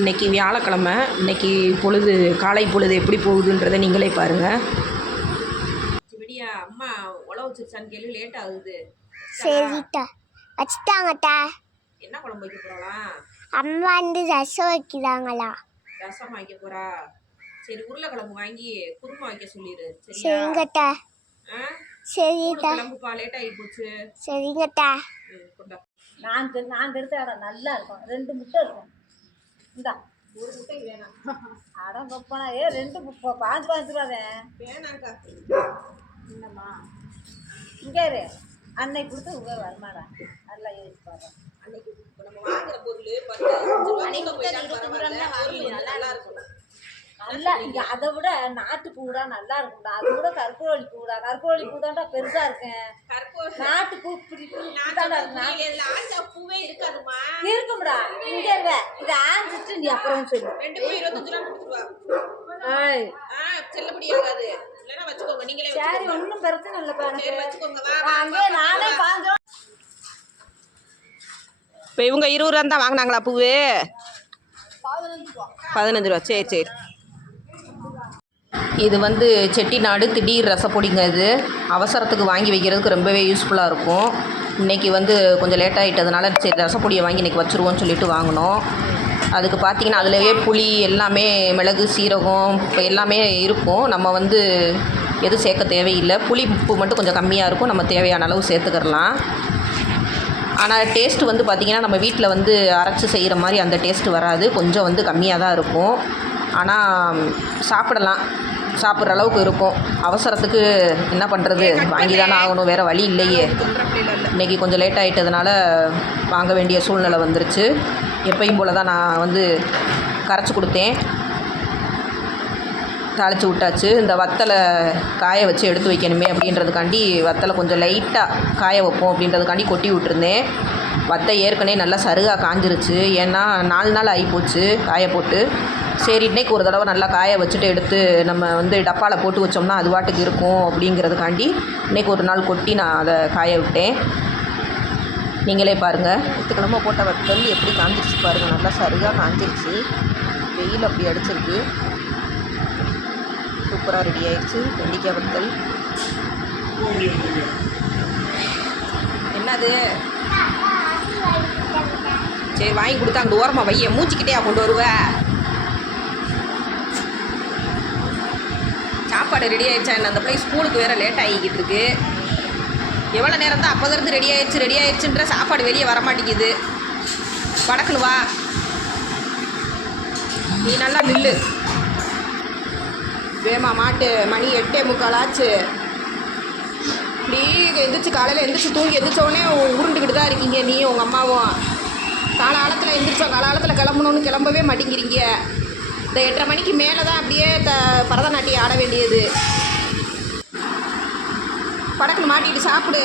இன்னைக்கு வியாழக்கிழமை இன்னைக்கு பொழுது காலை பொழுது எப்படி போகுதுன்றதை நீங்களே பாருங்கள் விடியா அம்மா உழவு வச்சிருச்சான்னு கேள்வி லேட் ஆகுது. சரிட்டா. வச்சுட்டாங்கட்டா. என்ன குழம்பு வைக்க போகிறாளாம் அம்மா வந்து ரசம் வைக்கிறாங்களா. ரசம் வைக்க போறா. சரி உருளைக்கிழங்கு வாங்கி குருமா வைக்க சொல்லிடு சரியா? சரிங்கட்டா. ஆ? சரிட்டா. கிளம்புப்பா லேட் ஆகி போச்சு. சரிங்கட்டா. ம், கொண்டா நான் தெ- நான் எடுத்த இடம் நல்லா இருக்கும். ரெண்டு முட்டை இருக்கும். இந்தா ஒரு முட்டை வேணாம். ஏ ரெண்டு முப்பை பாஞ்சு பாஞ்சு வேணாங்க்கா என்னம்மா? இங்கே இரு. கொடுத்து உங்க வருமாடா. நல்லா யோசிச்சு அன்னைக்கு நம்ம வாங்குற பொருள் பத்து கூட நல்லா இருக்கும். நல்லா இங்க அதை விட நாட்டு பூடா நல்லா இருக்கும்டா. அதை விட கற்பூரவள்ளி பூடா கற்பூரவள்ளி பூ தான்டா பெருசா இருக்கேன் நாட்டு பூ. இப்படி தான்டா இருக்கு. பூவே இருக்காதுமா இருக்கும்டா. இங்க இருக்க. இதை நீ அப்புறம் சொல்லு. ரெண்டு பூ இருபத்தஞ்சு ரூபா கொடுத்துருவா ஏய் ஆ செல்லப்படி ஆகாது. இல்லைன்னா வச்சுக்கோங்க நீங்களே சரி ஒன்றும் பிரச்சனை வச்சுக்கோங்க வா, அங்கே நானே. பாஞ்சு ரூபா இப்போ இவங்க இருபது ரூபா தான் வாங்கினாங்களா பூவு? பதினஞ்சு ரூபா. சரி சரி. இது வந்து செட்டிநாடு திடீர் ரசப்பொடிங்க இது. அவசரத்துக்கு வாங்கி வைக்கிறதுக்கு ரொம்பவே யூஸ்ஃபுல்லாக இருக்கும். இன்றைக்கி வந்து கொஞ்சம் லேட் ஆகிட்டதுனால சரி ரசப்பொடியை வாங்கி இன்றைக்கி வச்சுருவோம்னு சொல்லிட்டு வாங்கினோம். அதுக்கு பார்த்தீங்கன்னா அதுலயே புளி எல்லாமே மிளகு சீரகம் இப்போ எல்லாமே இருக்கும். நம்ம வந்து எதுவும் சேர்க்க தேவையில்லை. புளி உப்பு மட்டும் கொஞ்சம் கம்மியாக இருக்கும். நம்ம தேவையான அளவு சேர்த்துக்கிறலாம். ஆனால் டேஸ்ட் வந்து பார்த்திங்கன்னா நம்ம வீட்டில் வந்து அரைச்சி செய்கிற மாதிரி அந்த டேஸ்ட் வராது. கொஞ்சம் வந்து கம்மியாக தான் இருக்கும். ஆனால் சாப்பிடலாம். சாப்பிட்ற அளவுக்கு இருக்கும். அவசரத்துக்கு என்ன பண்ணுறது வாங்கி தானே ஆகணும். வேறு வழி இல்லையே. இன்றைக்கி கொஞ்சம் லேட் ஆகிட்டதுனால வாங்க வேண்டிய சூழ்நிலை வந்துருச்சு. எப்பயும் போல் தான் நான் வந்து கரைச்சி கொடுத்தேன். தாளித்து விட்டாச்சு. இந்த வத்தலை காய வச்சு எடுத்து வைக்கணுமே அப்படின்றதுக்காண்டி வத்தலை கொஞ்சம் லைட்டாக காய வைப்போம் அப்படின்றதுக்காண்டி கொட்டி விட்டுருந்தேன். வத்தை ஏற்கனவே நல்லா சருகாக காஞ்சிருச்சு. ஏன்னா நாலு நாள் ஆகிப்போச்சு காய போட்டு. சரி இன்னைக்கு ஒரு தடவை நல்லா காய வச்சுட்டு எடுத்து நம்ம வந்து டப்பாவில் போட்டு வச்சோம்னா அது வாட்டுக்கு இருக்கும் அப்படிங்கிறதுக்காண்டி இன்னைக்கு ஒரு நாள் கொட்டி நான் அதை காய விட்டேன். நீங்களே பாருங்கள் பத்துக்கிழமை போட்ட வத்தல் எப்படி காஞ்சிருச்சு பாருங்கள் நல்லா சரியாக காஞ்சிருச்சு. வெயில் அப்படி அடிச்சிருக்கு. சூப்பராக ரெடி ஆயிடுச்சு. வெண்டிக்காய் வத்தல். என்னது? சரி வாங்கி கொடுத்தா அங்கே ஓரமாக வைய. மூச்சிக்கிட்டே கொண்டு வருவ. சாப்பாடு ரெடி ஆயிடுச்சா என்ன? அந்த பிள்ளை ஸ்கூலுக்கு வேறு லேட் ஆகிக்கிட்டு இருக்கு. எவ்வளோ நேரம் தான் அப்போதிருந்து ரெடி ஆயிடுச்சு ரெடி ஆயிடுச்சுன்ற சாப்பாடு வெளியே வர மாட்டேங்குது வடக்குன்னு வா. நீ நல்லா நில்லு. வேமா மாட்டு மணி எட்டே முக்கால் ஆச்சு. இப்படி எந்திரிச்சு காலையில் எந்திரிச்சு தூங்கி எந்திரிச்ச உடனே உருண்டுக்கிட்டு தான் இருக்கீங்க நீ உங்கள் அம்மாவும். காலாலத்தில் எந்திரிச்சோம் காலாலத்தில் கிளம்பணும்னு கிளம்பவே மாட்டேங்கிறீங்க. இந்த எட்டரை மணிக்கு மேலே தான் அப்படியே த பரதநாட்டியம் ஆட வேண்டியது. படக்குன்னு மாட்டிட்டு சாப்பிடு.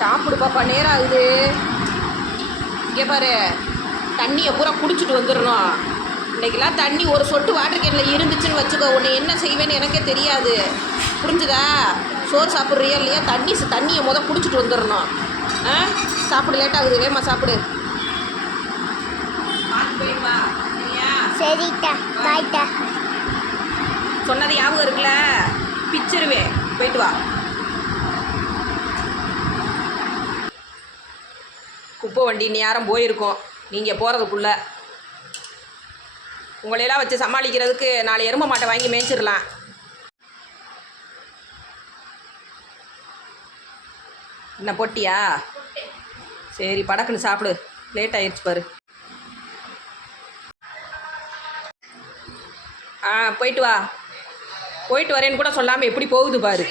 சாப்பிடு பாப்பா நேரம் ஆகுது. இங்கே பாரு தண்ணியை பூரா குடிச்சிட்டு வந்துடணும். இன்னைக்கெல்லாம் தண்ணி ஒரு சொட்டு வாட்டர் கேனில் இருந்துச்சுன்னு வச்சுக்கோ. உன்னை என்ன செய்வேன்னு எனக்கே தெரியாது. புரிஞ்சுதா? சோறு சாப்பிட்றியா இல்லையா? தண்ணி தண்ணியை முத குடிச்சிட்டு வந்துடணும். ஆ? சாப்பிடு லேட் ஆகுது. வேமா சாப்பிடு. சரிட்டா பாய்ட்டா. சொன்னது ஞாபகம் இருக்குல்ல? பிச்சிருவேன் போயிட்டு வா. குப்பை வண்டி நேரம் போயிருக்கோம். நீங்கள் போகிறதுக்குள்ள உங்களையெல்லாம் வச்சு சமாளிக்கிறதுக்கு நாலு எரும மாட்டை வாங்கி மேய்ச்சிடலாம். என்ன பொட்டியா? சரி படக்குன்னு சாப்பிடு. லேட் ஆயிடுச்சு பாரு. ஆ போயிட்டு வா. போயிட்டு வரேன்னு கூட சொல்லாமல் எப்படி போகுது பாரு.